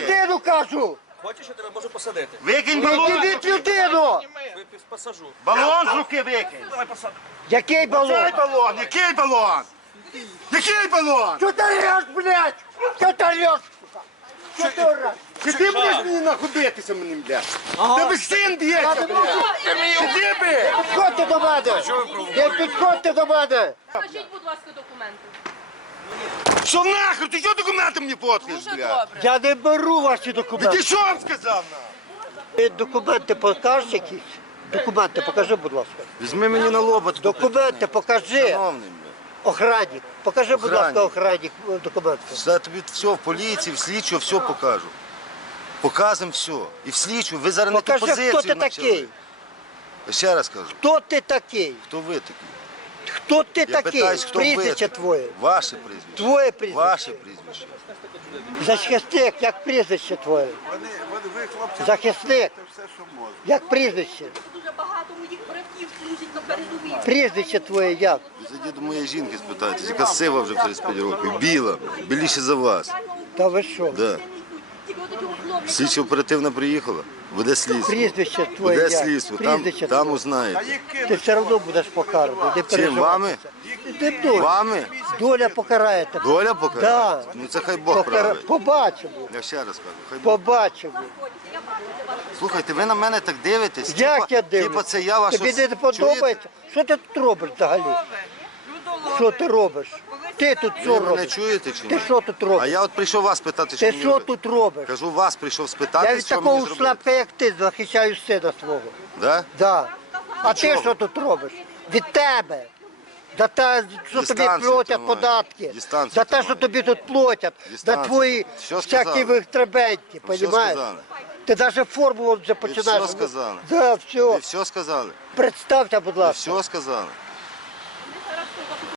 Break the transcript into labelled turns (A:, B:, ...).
A: людину кажу!
B: Хочеш, я тебе можу посадити?
C: Викинь балон.
A: Відійдіть людину!
B: Ви- Посажу.
C: Балон з руки викинь.
B: Давай посадимо.
A: Який
C: Який
A: балон?
C: балон? Який балон? Який балон?
A: Що ти ореш, блядь? Що ти ореш? Що ти ореш?
C: Чи ти будеш мені нахудитися мене, блядь? Тебе син б'ється, блядь. Чи ти би?
A: Підходьте до мене! Не підходьте до мене!
D: Покажіть, будь ласка, документи.
C: Що нахер? Ти що документи мені фоткаєш,
D: Дуже
C: блядь?
A: Я не беру ваші
C: Ти
A: документи.
C: що вам сказав, на?
A: Ви Документи покажеш якісь? Документи покажи, будь ласка.
C: Візьми мені на лоба.
A: Документи покажи.
C: Шановний, блядь.
A: Охранник. Покажи, будь ласка,
C: Охранник.
A: е, документи.
C: Я тобі все в поліції, в слідчу, все покажу. Показуємо все. І в слідчу, ви зараз не ту
A: Покажи,
C: позицію
A: хто ти
C: почали.
A: такий.
C: Ще раз кажу,
A: Хто ти такий?
C: хто ви такі?
A: Хто ти
C: Я
A: такий?
C: питаюсь, хто ви
A: Прізвище твоє.
C: Ваше прізвище.
A: Твоє прізвище.
C: Ваше прізвище.
A: Захисник, як прізвище твоє?
E: Вони, вони, ви, хлопці,
A: Захисник,
E: це все, що можна.
A: як прізвище?
D: Дуже багато моїх братів служить на передовій.
A: Прізвище твоє як?
C: Ви зайдіть до моєї жінки спитайтесь, яка сива вже в 35 років. Біла, біліше за вас.
A: Та ви що?
C: Да. Слідчо оперативно приїхала. Буде слідство.
A: Прізвище твоє як?
C: слідство. Там,
A: Прізвище
C: там
A: твоє.
C: узнаєте.
A: Ти все одно будеш покараний. Не
C: Чим?
A: переживай.
C: Вами?
A: Ти доля.
C: Вами?
A: Доля покарає тебе.
C: Доля покарає?
A: Да.
C: Ну це хай Бог
A: Покара...
C: править.
A: Побачимо.
C: Я ще раз кажу. Хай Бог.
A: Побачимо.
C: Слухайте, ви на мене так дивитесь?
A: Як я дивлюсь?
C: Типа це я ваша...
A: Тобі не подобається? Що ти тут робиш взагалі? Що ти робиш? Ти тут що
C: Ви мене
A: робиш?
C: чуєте чи
A: Ти
C: ні?
A: що тут
C: А
A: робиш?
C: я от прийшов вас питати, що
A: Ти
C: мені
A: що
C: робити.
A: тут робиш?
C: Кажу, вас прийшов спитати,
A: Я від
C: що мені
A: такого
C: зробити.
A: шлапка, як ти, захищаю сина свого.
C: Да?
A: Да. А ти що тут робиш? Від тебе. За те, що тобі
C: Дистанцію
A: платять податки,
C: Дистанцію
A: за те, що тобі тут платять, за
C: Дистанцію.
A: твої
C: Все
A: всякі
C: сказали.
A: вихтребеньки, розумієш?
C: сказали.
A: Ти навіть формулу вже починаєш.
C: все сказали.
A: Да,
C: Ви
A: все.
C: все сказали?
A: Представся, будь
C: Ви
A: ласка.
C: все сказали?